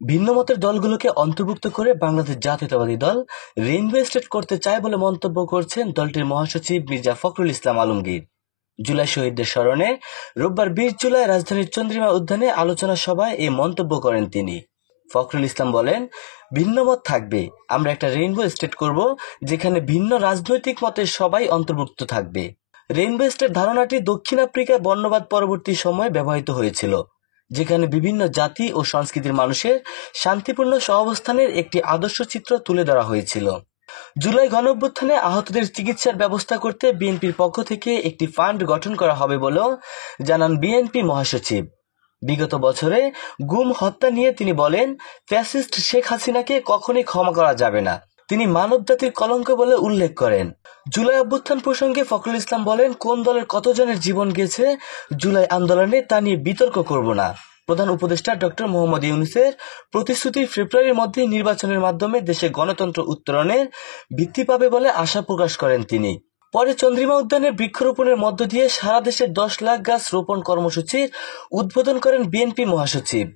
ভিন্নমতের দলগুলোকে অন্তর্ভুক্ত করে বাংলাদেশ জাতীয়তাবাদী দল রেইনবো স্টেট করতে চায় বলে মন্তব্য করছেন দলটির মহাসচিব মির্জা ফখরুল ইসলাম আলমগীর। জুলাই শহীদদের স্মরণে রোববার ২০ জুলাই রাজধানীর চন্দ্রিমা উদ্যানে আলোচনা সভায় এই মন্তব্য করেন তিনি। ফখরুল ইসলাম বলেন, ভিন্নমত থাকবে, আমরা একটা রেইনবো স্টেট করব যেখানে ভিন্ন রাজনৈতিক মতের সবাই অন্তর্ভুক্ত থাকবে। রেইনবো স্টেট ধারণাটি দক্ষিণ আফ্রিকায় বর্ণবাদ পরবর্তী সময়ে ব্যবহৃত হয়েছিল, যেখানে বিভিন্ন জাতি ও সংস্কৃতির মানুষের শান্তিপূর্ণ সহাবস্থানের একটি আদর্শ চিত্র তুলে ধরা হয়েছিল। জুলাই গণঅভ্যুত্থানে আহতদের চিকিৎসার ব্যবস্থা করতে বিএনপির পক্ষ থেকে একটি ফান্ড গঠন করা হবে বলেও জানান বিএনপি মহাসচিব। বিগত বছরে গুম হত্যা নিয়ে তিনি বলেন, ফ্যাসিস্ট শেখ হাসিনাকে কখনোই ক্ষমা করা যাবে না। তিনি মানবজাতির কলঙ্ক বলে উল্লেখ করেন। জুলাই অভ্যুত্থান প্রসঙ্গে ফখরুল ইসলাম বলেন, কোন দলের কতজনের জীবন গেছে জুলাই আন্দোলনে তা নিয়ে বিতর্ক করব না। প্রধান উপদেষ্টা ডক্টর মোহাম্মদ ইউনূসের প্রতিশ্রুতি ফেব্রুয়ারির মধ্যেই নির্বাচনের মাধ্যমে দেশে গণতন্ত্র উত্তরণের ভিত্তি পাবে বলে আশা প্রকাশ করেন তিনি। পরে চন্দ্রিমা উদ্যানে বৃক্ষরোপণের মধ্য দিয়ে সারা দেশে 10 লাখ গাছ রোপণ কর্মসূচির উদ্বোধন করেন বিএনপি মহাসচিব।